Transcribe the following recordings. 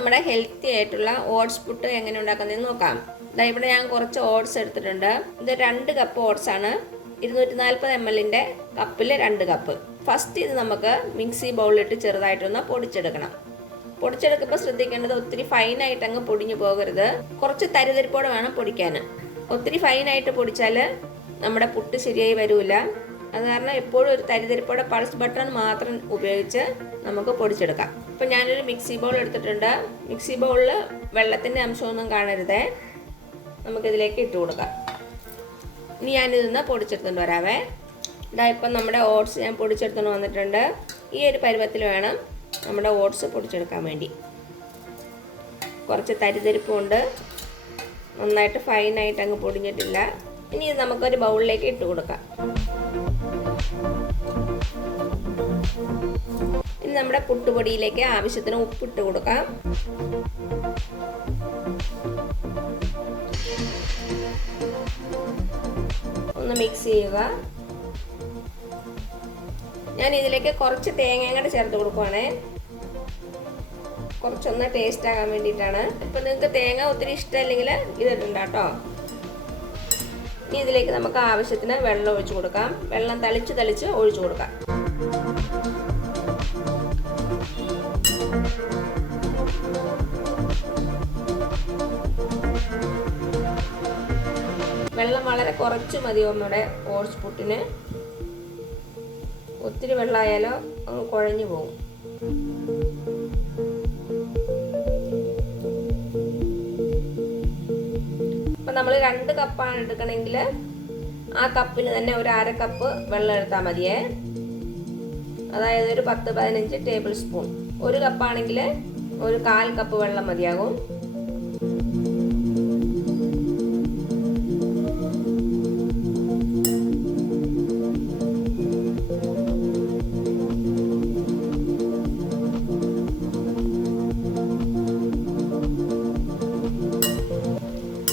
നമ്മുടെ ഹെൽത്തി ആയിട്ടുള്ള ഓട്സ് പുട്ട് എങ്ങനെ ഉണ്ടാക്കുന്നതെന്ന് നോക്കാം. ഇവിടെ ഞാൻ കുറച്ച് ഓട്സ് എടുത്തിട്ടുണ്ട്. ഇത് 2 കപ്പ് ഓട്സ് ആണ്. 240 ml കപ്പിൽ 2 കപ്പ്. ഫസ്റ്റ് ഇത് നമുക്ക് മിക്സി ബൗളിലിട്ട് ചെറുതായിട്ടൊന്ന് പൊടിച്ചെടുക്കണം. പൊടിച്ചെടുക്കുമ്പോൾ ശ്രദ്ധിക്കേണ്ടത് ഒത്തിരി ഫൈനായിട്ട് അങ്ങ് പൊടിഞ്ഞു പോകരുത്. കുറച്ച് തരിതരിപ്പോടെ വേണം പൊടിക്കാൻ. ഒത്തിരി ഫൈനായിട്ട് പൊടിച്ചാൽ നമ്മുടെ പുട്ട് ശരിയായി വരില്ല. അത് കാരണം എപ്പോഴും ഒരു തരിതരിപ്പോടെ പൾസ് ബട്ടൺ മാത്രം ഉപയോഗിച്ച് നമുക്ക് പൊടിച്ചെടുക്കാം. ഇപ്പം ഞാനൊരു മിക്സി ബൗൾ എടുത്തിട്ടുണ്ട്. മിക്സി ബൗളിൽ വെള്ളത്തിൻ്റെ അംശമൊന്നും കാണരുതേ. നമുക്കിതിലേക്ക് ഇട്ട് കൊടുക്കാം. ഇനി ഞാനിതൊന്ന് പൊടിച്ചെടുത്തുകൊണ്ട് വരാവേ. ഇപ്പം നമ്മുടെ ഓട്സ് ഞാൻ പൊടിച്ചെടുത്തുകൊണ്ട് വന്നിട്ടുണ്ട്. ഈ ഒരു പരുവത്തിൽ വേണം നമ്മുടെ ഓട്സ് പൊടിച്ചെടുക്കാൻ വേണ്ടി. കുറച്ച് തരിതരിപ്പുണ്ട്, നന്നായിട്ട് ഫൈനായിട്ട് അങ്ങ് പൊടിഞ്ഞിട്ടില്ല. ഇനി ഇത് നമുക്കൊരു ബൗളിലേക്ക് ഇട്ട് കൊടുക്കാം. ഇനി നമ്മുടെ പുട്ടുപൊടിയിലേക്ക് ആവശ്യത്തിന് ഉപ്പിട്ട് കൊടുക്കാം. ഒന്ന് മിക്സ് ചെയ്യുക. ഞാൻ ഇതിലേക്ക് കുറച്ച് തേങ്ങയും കൂടെ ചേർത്ത് കൊടുക്കുവാണേ. കുറച്ചൊന്ന് ടേസ്റ്റ് ആകാൻ വേണ്ടിയിട്ടാണ്. ഇപ്പം നിങ്ങൾക്ക് തേങ്ങ ഒത്തിരി ഇഷ്ടമല്ലെങ്കിൽ ഇതിടണ്ട കേട്ടോ. ഇനി ഇതിലേക്ക് നമുക്ക് ആവശ്യത്തിന് വെള്ളം ഒഴിച്ചു കൊടുക്കാം. വെള്ളം തളിച്ച് ഒഴിച്ചു കൊടുക്കാം. വെള്ളം വളരെ കുറച്ച് മതി നമ്മുടെ ഓട്സ് പുട്ടിന്. ഒത്തിരി വെള്ളമായാലോ അങ്ങ് കുഴഞ്ഞു പോകും. അപ്പം നമ്മൾ 2 കപ്പാണ് എടുക്കണമെങ്കിൽ ആ കപ്പിന് തന്നെ ഒരു 1/2 കപ്പ് വെള്ളം എടുത്താൽ മതിയേ. അതായത് ഒരു 10-15 ടേബിൾ സ്പൂൺ. 1 കപ്പാണെങ്കിൽ ഒരു 1/4 കപ്പ് വെള്ളം മതിയാകും.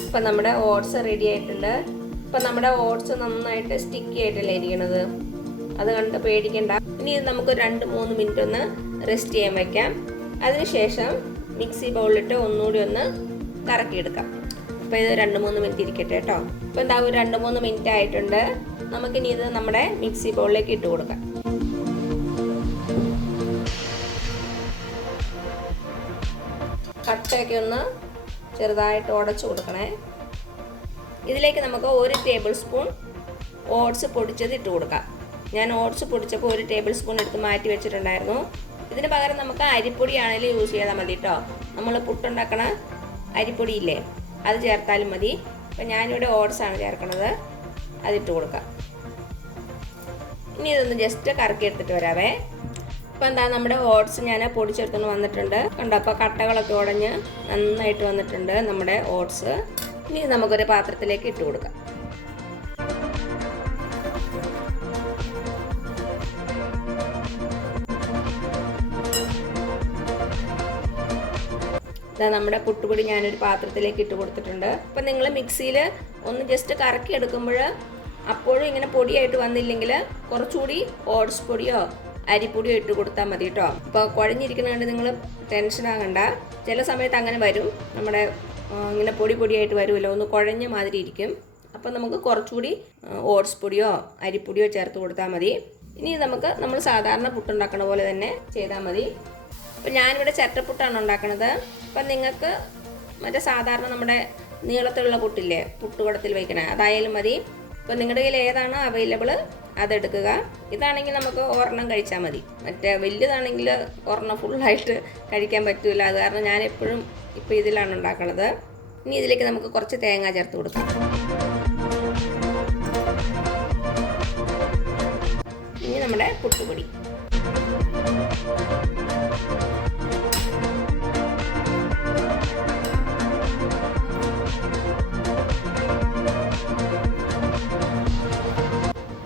ഇപ്പം നമ്മുടെ ഓട്സ് റെഡി ആയിട്ടുണ്ട്. ഇപ്പം നമ്മുടെ ഓട്സ് നന്നായിട്ട് സ്റ്റിക്കി ആയിട്ടല്ലേ ഇരിക്കണത്. അത് കണ്ട് പേടിക്കണ്ട. ഇനി ഇത് നമുക്ക് 2-3 മിനിറ്റ് ഒന്ന് റെസ്റ്റ് ചെയ്യാൻ വയ്ക്കാം. അതിനുശേഷം മിക്സി ബൗളിലിട്ട് ഒന്നുകൂടി ഒന്ന് കറക്കിയെടുക്കാം. അപ്പോൾ ഇത് 2-3 മിനിറ്റ് ഇരിക്കട്ടെ കേട്ടോ. ഇപ്പോൾ എന്താ ഒരു 2-3 മിനിറ്റ് ആയിട്ടുണ്ട്. നമുക്കിനി ഇത് നമ്മുടെ മിക്സി ബൗളിലേക്ക് ഇട്ട് കൊടുക്കാം. കട്ടയൊക്കെ ഒന്ന് ചെറുതായിട്ട് ഉടച്ചു കൊടുക്കണേ. ഇതിലേക്ക് നമുക്ക് 1 ടേബിൾ സ്പൂൺ ഓട്സ് പൊടിച്ചത് ഇട്ട് കൊടുക്കാം. ഞാൻ ഓട്സ് പൊടിച്ചപ്പോൾ 1 ടേബിൾ സ്പൂൺ എടുത്ത് മാറ്റി വെച്ചിട്ടുണ്ടായിരുന്നു. ഇതിന് പകരം നമുക്ക് അരിപ്പൊടിയാണെങ്കിലും യൂസ് ചെയ്താൽ മതി കേട്ടോ. നമ്മൾ പുട്ടുണ്ടാക്കണ അരിപ്പൊടിയില്ലേ, അത് ചേർത്താലും മതി. അപ്പം ഞാനിവിടെ ഓട്സാണ് ചേർക്കണത്. അതിട്ട് കൊടുക്കാം. ഇനി ഇതൊന്ന് ജസ്റ്റ് കറക്കി എടുത്തിട്ട് വരാവേ. അപ്പോൾ എന്താ നമ്മുടെ ഓട്സ് ഞാൻ പൊടിച്ചെടുത്തുകൊണ്ട് വന്നിട്ടുണ്ട്. കണ്ടോ, അപ്പോൾ കട്ടകളൊക്കെ ഉടഞ്ഞ് നന്നായിട്ട് വന്നിട്ടുണ്ട് നമ്മുടെ ഓട്സ്. ഇനി നമുക്കൊരു പാത്രത്തിലേക്ക് ഇട്ട് കൊടുക്കാം. ഇതാ നമ്മുടെ പുട്ടുപൊടി ഞാനൊരു പാത്രത്തിലേക്ക് ഇട്ട് കൊടുത്തിട്ടുണ്ട്. അപ്പം നിങ്ങൾ മിക്സിയിൽ ഒന്ന് ജസ്റ്റ് കറക്കി എടുക്കുമ്പോൾ അപ്പോഴും ഇങ്ങനെ പൊടിയായിട്ട് വന്നില്ലെങ്കിൽ കുറച്ചുകൂടി ഓട്സ് പൊടിയോ അരിപ്പൊടിയോ ഇട്ട് കൊടുത്താൽ മതി കേട്ടോ. അപ്പോൾ കുഴഞ്ഞിരിക്കുന്ന കണ്ട് നിങ്ങൾ ടെൻഷൻ ആകണ്ട. ചില സമയത്ത് അങ്ങനെ വരും. നമ്മുടെ ഇങ്ങനെ പൊടിയായിട്ട് വരുമല്ലോ, ഒന്ന് കുഴഞ്ഞ മാതിരി ഇരിക്കും. അപ്പോൾ നമുക്ക് കുറച്ചുകൂടി ഓട്സ് പൊടിയോ അരിപ്പൊടിയോ ചേർത്ത് കൊടുത്താൽ മതി. ഇനി നമുക്ക് നമ്മൾ സാധാരണ പുട്ടുണ്ടാക്കണ പോലെ തന്നെ ചെയ്താൽ മതി. അപ്പോൾ ഞാനിവിടെ ചിരട്ടപ്പുട്ടാണ് ഉണ്ടാക്കണത്. അപ്പം നിങ്ങൾക്ക് മറ്റേ സാധാരണ നമ്മുടെ നീളത്തിലുള്ള പുട്ടില്ലേ, പുട്ടുകുടത്തിൽ വയ്ക്കണേ, അതായാലും മതി. അപ്പോൾ നിങ്ങളുടെ കയ്യിൽ ഏതാണോ അവൈലബിൾ അതെടുക്കുക. ഇതാണെങ്കിൽ നമുക്ക് ഒരെണ്ണം കഴിച്ചാൽ മതി. മറ്റേ വലിയതാണെങ്കിൽ ഒരെണ്ണം ഫുള്ളായിട്ട് കഴിക്കാൻ പറ്റില്ല. അത് കാരണം ഞാൻ എപ്പോഴും ഇപ്പോൾ ഇതിലാണ് ഉണ്ടാക്കണത്. ഇനി ഇതിലേക്ക് നമുക്ക് കുറച്ച് തേങ്ങ ചേർത്ത് കൊടുക്കാം. ഇനി നമ്മുടെ പുട്ടുപൊടി.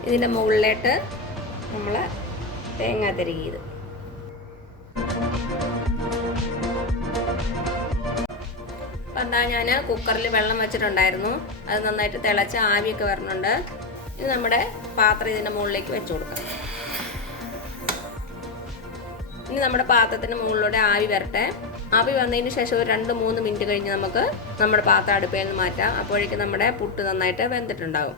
ഇതിൻ്റെ മുകളിലായിട്ട് നമ്മൾ തേങ്ങ തിരുകിയത്. അപ്പം എന്താ ഞാൻ കുക്കറിൽ വെള്ളം വെച്ചിട്ടുണ്ടായിരുന്നു. അത് നന്നായിട്ട് തിളച്ച് ആവിയൊക്കെ വരണുണ്ട്. ഇത് നമ്മുടെ പാത്രം ഇതിൻ്റെ മുകളിലേക്ക് വെച്ച് കൊടുക്കാം. ഇനി നമ്മുടെ പാത്രത്തിന് മുകളിലൂടെ ആവി വരട്ടെ. ആവി വന്നതിന് ശേഷം ഒരു 2-3 മിനിറ്റ് കഴിഞ്ഞ് നമുക്ക് നമ്മുടെ പാത്രം അടുപ്പിൽ നിന്ന് മാറ്റാം. അപ്പോഴേക്കും നമ്മുടെ പുട്ട് നന്നായിട്ട് വെന്തിട്ടുണ്ടാകും.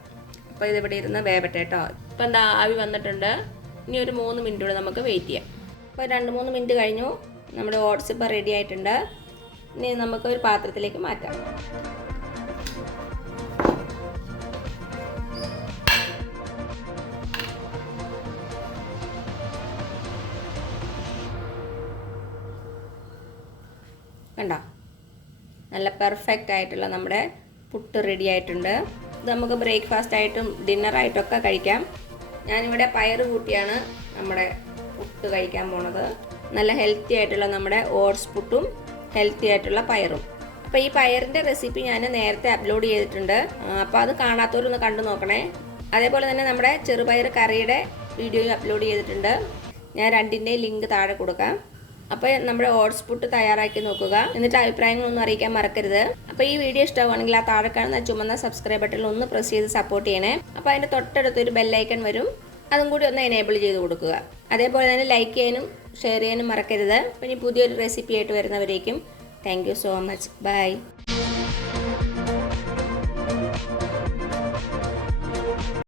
അപ്പോൾ ഇതിവിടെ ഇരുന്ന് വേവട്ടെ കേട്ടോ. ഇപ്പോൾ എന്താ ആവി വന്നിട്ടുണ്ട്. ഇനി ഒരു 3 മിനിറ്റ് കൂടെ നമുക്ക് വെയിറ്റ് ചെയ്യാം. അപ്പോൾ 2-3 മിനിറ്റ് കഴിഞ്ഞു. നമ്മുടെ ഓട്സ് ഇപ്പോൾ റെഡി ആയിട്ടുണ്ട്. ഇനി നമുക്ക് ഒരു പാത്രത്തിലേക്ക് മാറ്റാം. കണ്ടോ, നല്ല പെർഫെക്റ്റ് ആയിട്ടുള്ള നമ്മുടെ പുട്ട് റെഡി ആയിട്ടുണ്ട്. ഇത് നമുക്ക് ബ്രേക്ക്ഫാസ്റ്റ് ആയിട്ടും ഡിന്നറായിട്ടൊക്കെ കഴിക്കാം. ഞാനിവിടെ പയർ കൂട്ടിയാണ് നമ്മുടെ പുട്ട് കഴിക്കാൻ പോണത്. നല്ല ഹെൽത്തി ആയിട്ടുള്ള നമ്മുടെ ഓട്സ് പുട്ടും ഹെൽത്തി ആയിട്ടുള്ള പയറും. അപ്പോൾ ഈ പയറിൻ്റെ റെസിപ്പി ഞാൻ നേരത്തെ അപ്ലോഡ് ചെയ്തിട്ടുണ്ട്. അപ്പോൾ അത് കാണാത്തവരൊന്ന് കണ്ടു നോക്കണേ. അതേപോലെ തന്നെ നമ്മുടെ ചെറുപയർ കറിയുടെ വീഡിയോയും അപ്ലോഡ് ചെയ്തിട്ടുണ്ട്. ഞാൻ രണ്ടിൻ്റെയും ലിങ്ക് താഴെ കൊടുക്കാം. അപ്പോൾ നമ്മുടെ ഓട്സ് പുട്ട് തയ്യാറാക്കി നോക്കുക. എന്നിട്ട് അഭിപ്രായങ്ങളൊന്നും അറിയിക്കാൻ മറക്കരുത്. അപ്പോൾ ഈ വീഡിയോ ഇഷ്ടമാണെങ്കിൽ ആ താഴെ കാണുന്ന ചുമന്ന സബ്സ്ക്രൈബ് ബട്ടണിൽ ഒന്ന് പ്രസ് ചെയ്ത് സപ്പോർട്ട് ചെയ്യണേ. അപ്പോൾ അതിൻ്റെ തൊട്ടടുത്തൊരു ബെല്ലൈക്കൺ വരും, അതും കൂടി ഒന്ന് എനേബിൾ ചെയ്ത് കൊടുക്കുക. അതേപോലെ തന്നെ ലൈക്ക് ചെയ്യാനും ഷെയർ ചെയ്യാനും മറക്കരുത്. അപ്പോൾ ഇനി പുതിയൊരു റെസിപ്പി ആയിട്ട് വരുന്നവരേക്കും thank you so much. By.